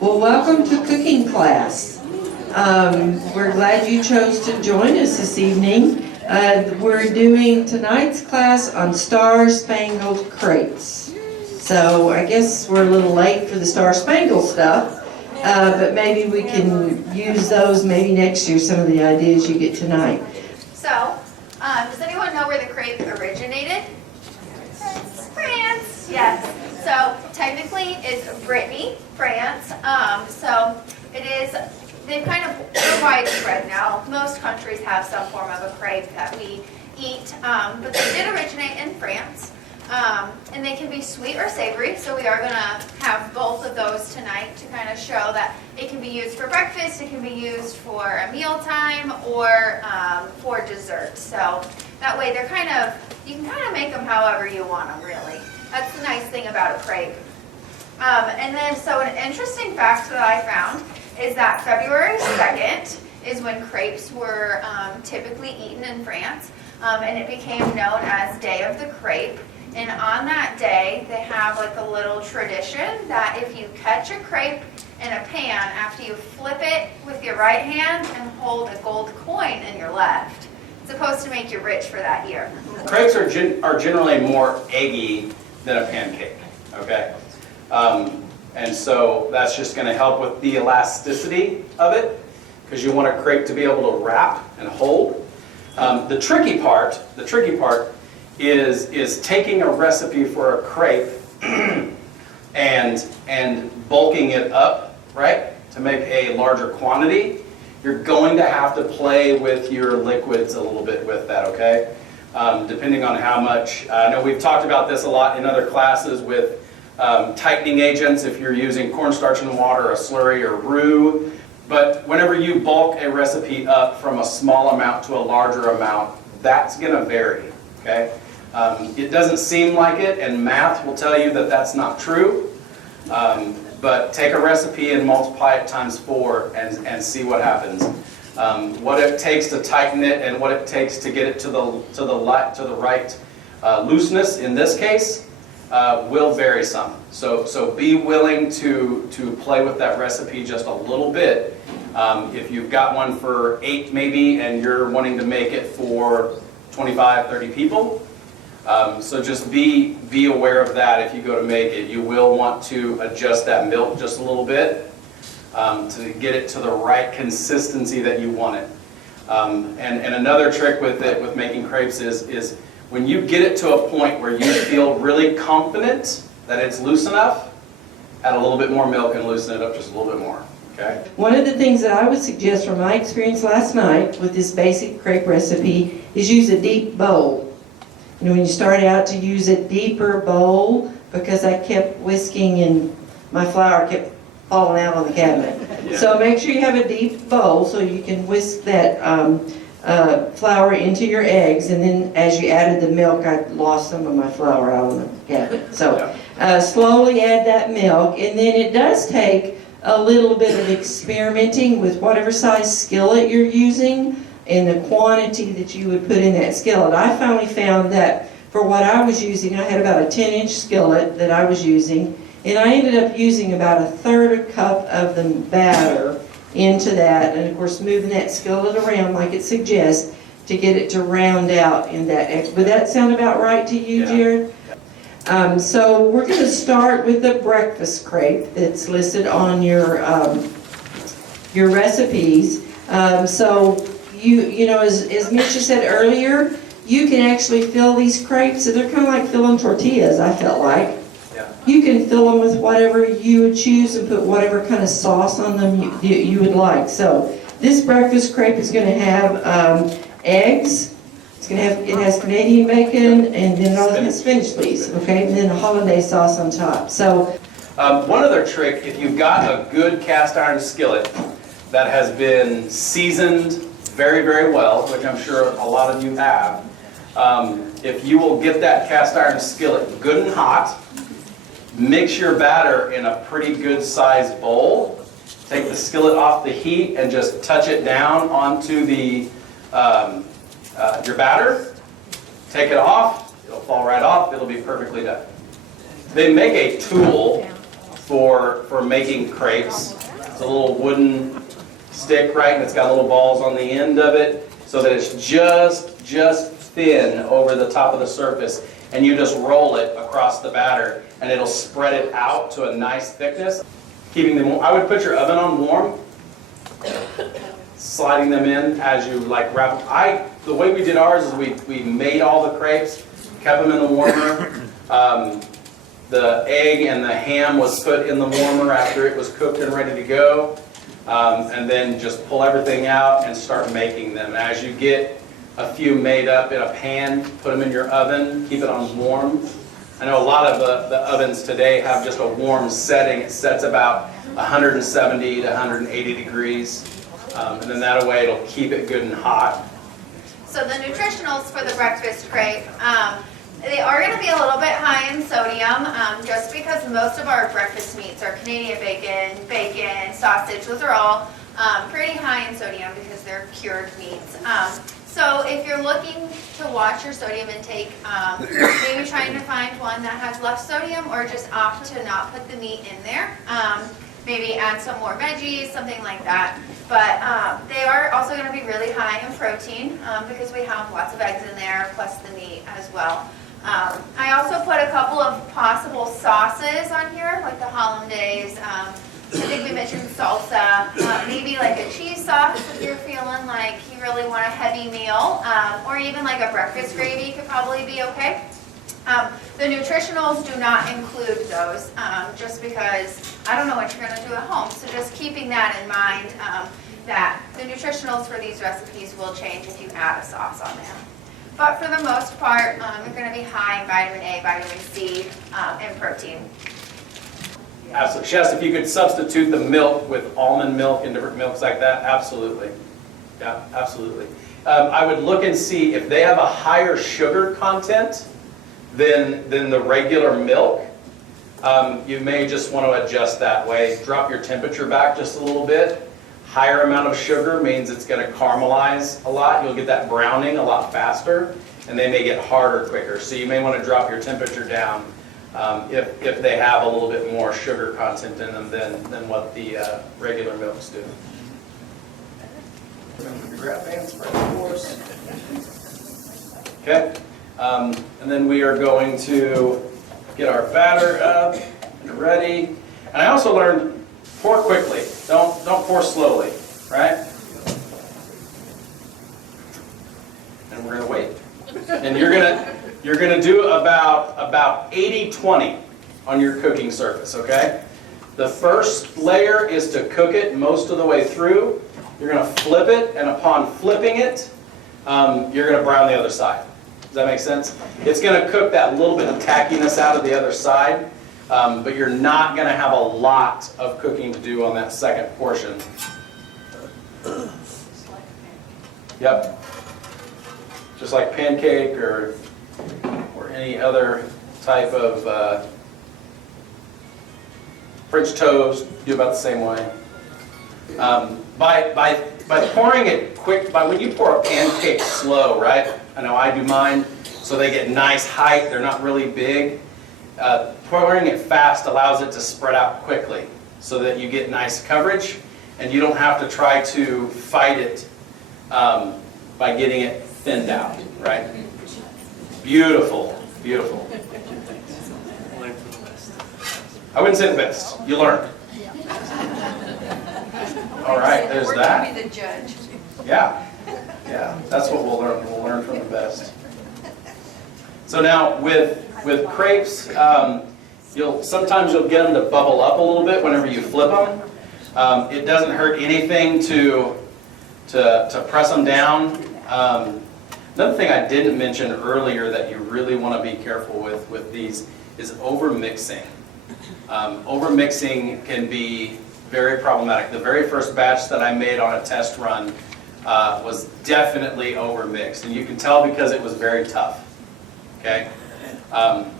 Well, welcome to cooking class. We're glad you chose to join us this evening. We're doing tonight's class on Spangled crepes. So I guess we're a little late for the Spangled stuff, but maybe we can use those maybe next year, some of the ideas you get tonight. So, does anyone know where the crepe originated? France, yes. So technically it's Brittany, France. So it is, they're they're widespread now. Most countries have some form of a crepe that we eat, but they did originate in France. And they can be sweet or savory, so we are gonna have both of those tonight to kind of show that it can be used for breakfast, it can be used for a mealtime, or for dessert. So that way they're you can kind of make them however you want them, really. That's the nice thing about a crepe. And then, so an interesting fact that I found is that February 2nd is when crepes were typically eaten in France, and it became known as Day of the Crepe. And on that day, they have like a little tradition that if you catch a crepe in a pan, after you flip it with your right hand and hold a gold coin in your left, it's supposed to make you rich for that year. Crepes are generally more eggy than a pancake, okay? And so that's just going to help with the elasticity of it, because you want a crepe to be able to wrap and hold. The tricky part is taking a recipe for a crepe and bulking it up, right, to make a larger quantity. You're going to have to play with your liquids a little bit with that, okay? Depending on how much. I know we've talked about this a lot in other classes with tightening agents, if you're using cornstarch and water, a slurry, or roux. But whenever you bulk a recipe up from a small amount to a larger amount, that's going to vary, okay? It doesn't seem like it, and math will tell you that that's not true. But take a recipe and multiply it times 4 and see what happens. What it takes to tighten it and what it takes to get it to the right looseness in this case will vary some. So be willing to play with that recipe just a little bit. If you've got one for 8 maybe and you're wanting to make it for 25, 30 people, so just be aware of that if you go to make it. You will want to adjust that milk just a little bit to get it to the right consistency that you want it. And another trick with making crepes is when you get it to a point where you feel really confident that it's loose enough, add a little bit more milk and loosen it up just a little bit more. Okay? One of the things that I would suggest from my experience last night with this basic crepe recipe is use a deep bowl. You know, when you start out, to use a deeper bowl, because I kept whisking and my flour kept falling out on the cabinet. Yeah. So make sure you have a deep bowl so you can whisk that flour into your eggs, and then as you added the milk, I lost some of my flour out on the cabinet. So slowly add that milk, and then it does take a little bit of experimenting with whatever size skillet you're using and the quantity that you would put in that skillet. I finally found that for what I was using, I had about a 10-inch skillet that I was using, and I ended up using about 1/3 cup of the batter into that, and of course moving that skillet around like it suggests to get it to round out in that. Would that sound about right to you, Jared? So we're going to start with the breakfast crepe that's listed on your recipes. So you know, as Misha said earlier, you can actually fill these crepes. So they're kind of like filling tortillas, I felt like. You can fill them with whatever you would choose and put whatever kind of sauce on them you would like. So this breakfast crepe is going to have eggs. It has Canadian bacon, and then it also has spinach leaves, okay, and then a hollandaise sauce on top. So one other trick, if you've got a good cast iron skillet that has been seasoned very, very well, which I'm sure a lot of you have, if you will get that cast iron skillet good and hot, mix your batter in a pretty good sized bowl, take the skillet off the heat and just touch it down onto the your batter, take it off, it'll fall right off, it'll be perfectly done. They make a tool for making crepes. It's a little wooden stick, right, and it's got little balls on the end of it so that it's just thin over the top of the surface, and you just roll it across the batter and it'll spread it out to a nice thickness. Keeping them warm. I would put your oven on warm, sliding them in as you like wrap them. The way we did ours is we made all the crepes, kept them in the warmer. The egg and the ham was put in the warmer after it was cooked and ready to go. And then just pull everything out and start making them. As you get a few made up in a pan, put them in your oven, keep it on warm. I know a lot of the ovens today have just a warm setting. It sets about 170 to 180 degrees. And then that way it'll keep it good and hot. So the nutritionals for the breakfast crepe, they are going to be a little bit high in sodium, just because most of our breakfast meats are Canadian bacon, sausage. Those are all pretty high in sodium because they're cured meats. So if you're looking to watch your sodium intake, maybe trying to find one that has less sodium, or just opt to not put the meat in there. Maybe add some more veggies, something like that. But they are also going to be really high in protein because we have lots of eggs in there, plus the meat as well. I also put a couple of possible sauces on here, like the hollandaise. I think we mentioned salsa, maybe like a cheese sauce if you're feeling like you really want a heavy meal, or even like a breakfast gravy could probably be okay. The nutritionals do not include those, just because I don't know what you're going to do at home. So just keeping that in mind, that the nutritionals for these recipes will change if you add a sauce on there. But for the most part, you're going to be high in vitamin A, vitamin C, and protein. Absolutely. Shasta, if you could substitute the milk with almond milk and different milks like that, absolutely. Yeah, absolutely. I would look and see if they have a higher sugar content than the regular milk. You may just want to adjust that way. Drop your temperature back just a little bit. Higher amount of sugar means it's going to caramelize a lot. You'll get that browning a lot faster, and they may get harder quicker. So you may want to drop your temperature down if they have a little bit more sugar content in them than what the regular milks do. Grab hands for us. Okay, and then we are going to get our batter up and ready. And I also learned, pour quickly. Don't pour slowly, right? And we're gonna wait. And you're gonna do about 80-20 on your cooking surface, okay? The first layer is to cook it most of the way through. You're gonna flip it, and upon flipping it, you're gonna brown the other side. Does that make sense? It's gonna cook that little bit of tackiness out of the other side. But you're not going to have a lot of cooking to do on that second portion. Yep. Just like pancake or any other type of French toast, do about the same way. By pouring it quick, when you pour a pancake slow, right? I know I do mine, so they get nice height. They're not really big. Pouring it fast allows it to spread out quickly so that you get nice coverage, and you don't have to try to fight it by getting it thinned out, right? Beautiful, beautiful. I wouldn't say the best. You learn. All right, there's that. We're going to be the judge. Yeah, that's what we'll learn. We'll learn from the best. So now with crepes, sometimes you'll get them to bubble up a little bit whenever you flip them. It doesn't hurt anything to press them down. Another thing I didn't mention earlier that you really want to be careful with these is over-mixing. Over-mixing can be very problematic. The very first batch that I made on a test run was definitely over-mixed, and you can tell because it was very tough. Okay?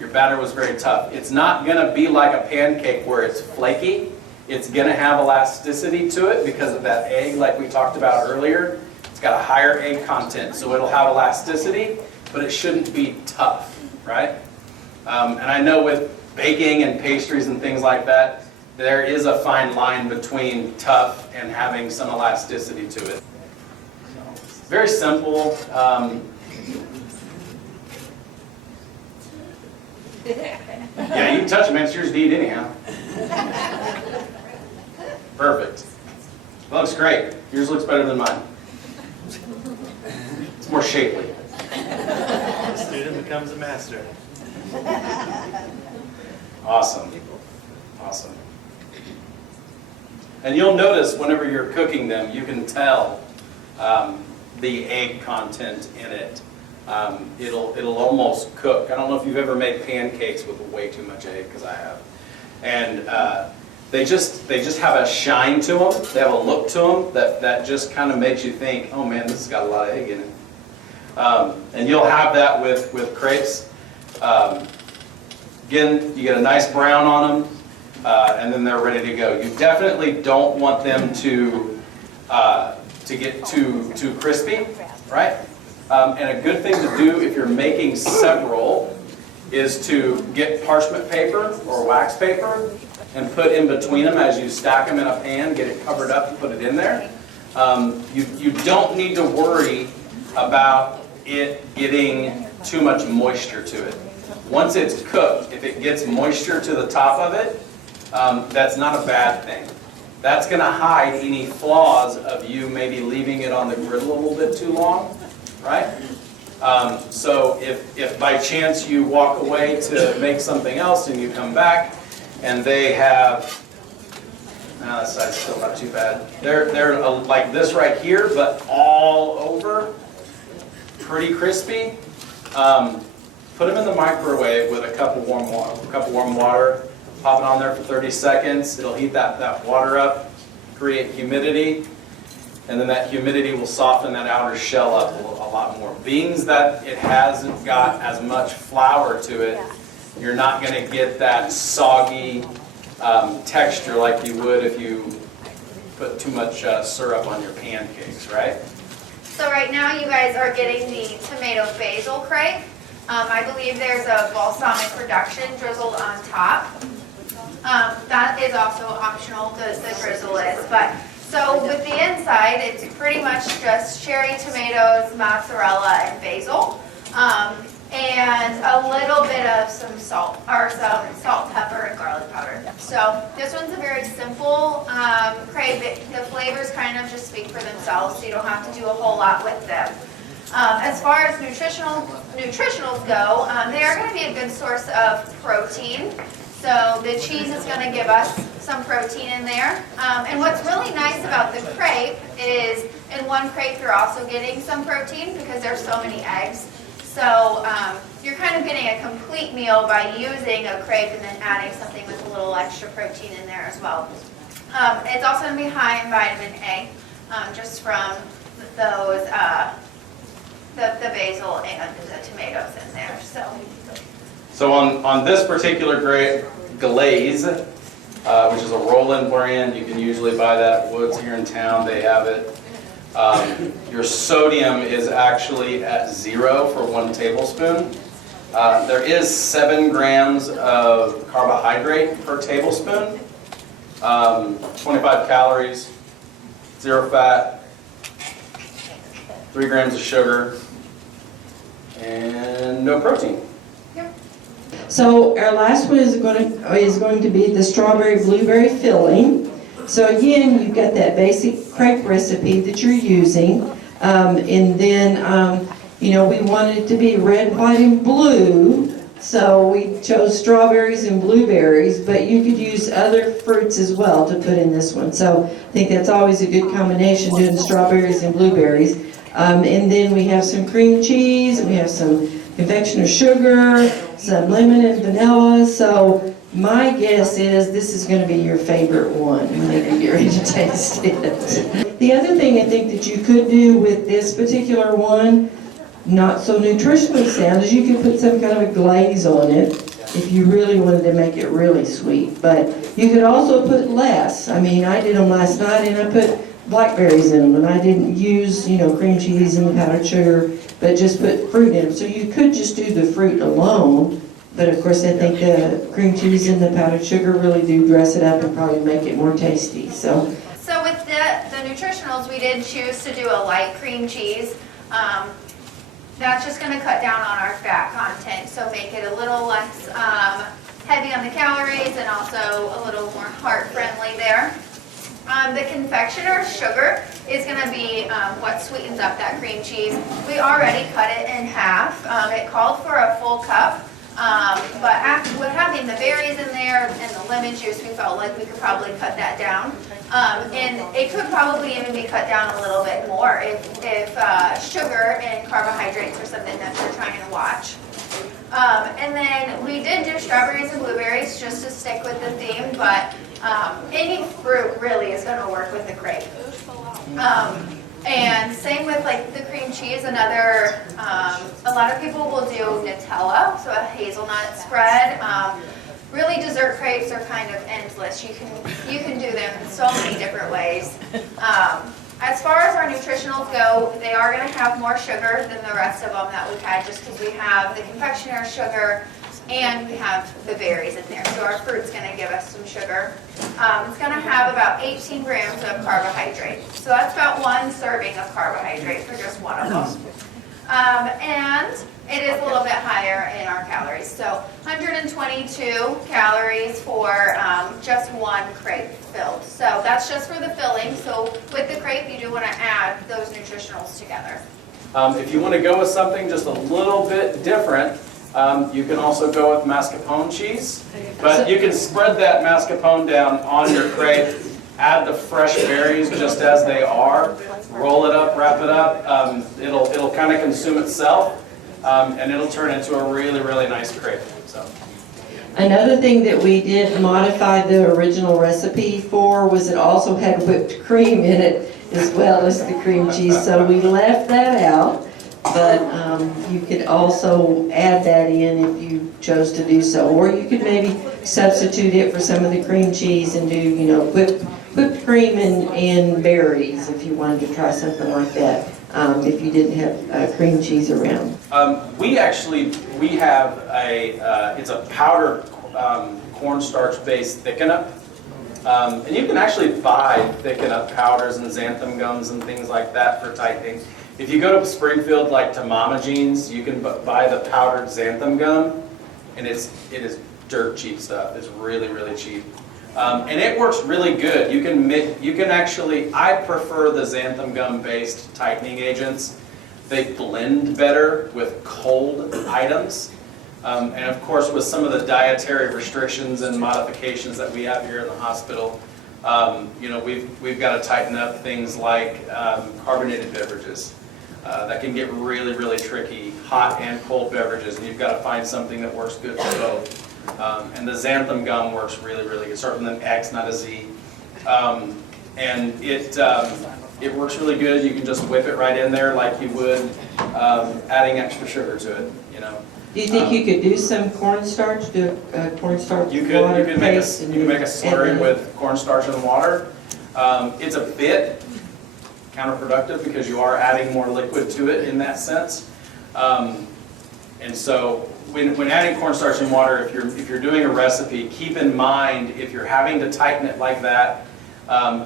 Your batter was very tough. It's not going to be like a pancake where it's flaky. It's going to have elasticity to it because of that egg like we talked about earlier. It's got a higher egg content, so it'll have elasticity, but it shouldn't be tough, right? And I know with baking and pastries and things like that, there is a fine line between tough and having some elasticity to it. It's very simple. Yeah, you can touch it, man. It's yours to eat anyhow. Perfect. Looks great. Yours looks better than mine. It's more shapely. The student becomes a master. Awesome. Awesome. And you'll notice whenever you're cooking them, you can tell the egg content in it. It'll almost cook. I don't know if you've ever made pancakes with way too much egg, because I have. And they just have a shine to them. They have a look to them that just kind of makes you think, oh man, this has got a lot of egg in it. And you'll have that with crepes. Again, you get a nice brown on them, and then they're ready to go. You definitely don't want them to get too crispy, right? And a good thing to do if you're making several is to get parchment paper or wax paper and put in between them as you stack them in a pan, get it covered up and put it in there. You don't need to worry about it getting too much moisture to it. Once it's cooked, if it gets moisture to the top of it, that's not a bad thing. That's going to hide any flaws of you maybe leaving it on the griddle a little bit too long, right? So if by chance you walk away to make something else and you come back and they have, no, that side's still not too bad. They're like this right here, but all over, pretty crispy. Put them in the microwave with a cup of warm water. Pop it on there for 30 seconds. It'll heat that water up, create humidity, and then that humidity will soften that outer shell up a lot more. Beans that it hasn't got as much flour to it, you're not going to get that soggy texture like you would if you put too much syrup on your pancakes, right? So right now you guys are getting the tomato basil crepe. I believe there's a balsamic reduction drizzled on top. That is also optional, the drizzle is. But so with the inside, it's pretty much just cherry tomatoes, mozzarella, and basil, and a little bit of some salt, pepper, and garlic powder. So this one's a very simple crepe. The flavors kind of just speak for themselves, so you don't have to do a whole lot with them. As far as nutritionals go, they are going to be a good source of protein. So the cheese is going to give us some protein in there. And what's really nice about the crepe is in one crepe you're also getting some protein because there's so many eggs. So you're kind of getting a complete meal by using a crepe and then adding something with a little extra protein in there as well. It's also going to be high in vitamin A, just from those the basil and the tomatoes in there. So on this particular glaze, which is a Roland brand, you can usually buy that at Woods here in town. They have it. Your sodium is actually at 0 for 1 tablespoon. There is 7 grams of carbohydrate per tablespoon, 25 calories, 0 fat, 3 grams of sugar, and no protein. So our last one is going to be the strawberry blueberry filling. So again, you've got that basic crepe recipe that you're using, and then we wanted it to be red, white, and blue. So we chose strawberries and blueberries, but you could use other fruits as well to put in this one. So I think that's always a good combination, doing strawberries and blueberries. And then we have some cream cheese, we have some confectioner sugar, some lemon and vanilla. So my guess is this is going to be your favorite one when you get ready to taste it. The other thing I think that you could do with this particular one, not so nutritionally sound, is you could put some kind of a glaze on it if you really wanted to make it really sweet. But you could also put less. I mean, I did them last night and I put blackberries in them, and I didn't use, cream cheese and powdered sugar, but just put fruit in them. So you could just do the fruit alone, But of course, I think the cream cheese and the powdered sugar really do dress it up and probably make it more tasty, so. So with the nutritionals, we did choose to do a light cream cheese. That's just going to cut down on our fat content, so make it a little less heavy on the calories and also a little more heart-friendly there. The confectioner sugar is going to be what sweetens up that cream cheese. We already cut it in half. It called for a full cup, but after, with having the berries in there and the lemon juice, we felt like we could probably cut that down. And it could probably even be cut down a little bit more if sugar and carbohydrates are something that you're trying to watch. And then we did do strawberries and blueberries just to stick with the theme, but any fruit really is going to work with the crepe. And same with like the cream cheese. Another, a lot of people will do Nutella, so a hazelnut spread. Really, dessert crepes are kind of endless. You can do them in so many different ways. As far as our nutritionals go, they are going to have more sugar than the rest of them that we've had, just because we have the confectioner sugar and we have the berries in there. So our fruit's going to give us some sugar. It's going to have about 18 grams of carbohydrate. So that's about 1 serving of carbohydrate for just one of them. And it is a little bit higher in our calories. So 122 calories for just 1 crepe filled. So that's just for the filling. So with the crepe, you do want to add those nutritionals together. If you want to go with something just a little bit different, you can also go with mascarpone cheese, but you can spread that mascarpone down on your crepe, add the fresh berries just as they are, roll it up, wrap it up. It'll kind of consume itself, and it'll turn into a really, really nice crepe. So. Another thing that we did modify the original recipe for was it also had whipped cream in it as well as the cream cheese, so we left that out. But you could also add that in if you chose to do so, or you could maybe substitute it for some of the cream cheese and do, you know, whipped cream and berries if you wanted to try something like that. If you didn't have cream cheese around. We have it's a powdered cornstarch-based thicken-up. And you can actually buy thicken-up powders and xanthan gums and things like that for tightening. If you go to Springfield, like to Mama Jean's, you can buy the powdered xanthan gum, and it is dirt cheap stuff. It's really, really cheap. And it works really good. You can actually, I prefer the xanthan gum-based tightening agents. They blend better with cold items. And of course, with some of the dietary restrictions and modifications that we have here in the hospital, you know, we've got to tighten up things like carbonated beverages. That can get really, really tricky, hot and cold beverages, and you've got to find something that works good for both. And the xanthan gum works really, really good. Start with an X, not a Z. And it works really good. You can just whip it right in there like you would adding extra sugar to it, you know. Do you think you could do some cornstarch, do cornstarch You water could make paste? you can make a slurry with cornstarch and water. It's a bit counterproductive because you are adding more liquid to it in that sense. And so when adding cornstarch and water, if you're doing a recipe, keep in mind if you're having to tighten it like that,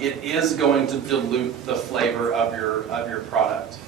it is going to dilute the flavor of your product.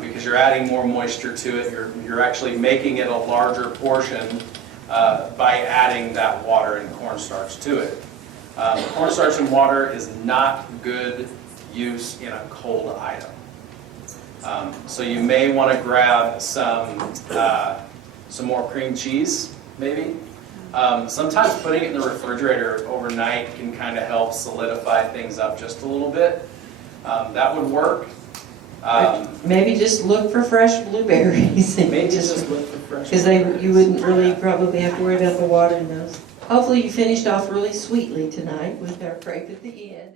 Because you're adding more moisture to it, you're actually making it a larger portion by adding that water and cornstarch to it. Cornstarch and water is not good use in a cold item. So you may want to grab some more cream cheese, maybe. Sometimes putting it in the refrigerator overnight can kind of help solidify things up just a little bit. That would work. Maybe just look for fresh blueberries. Maybe just look for fresh Because you wouldn't really probably have to worry about the water in those. Hopefully you finished off really sweetly tonight with our crepe at the end.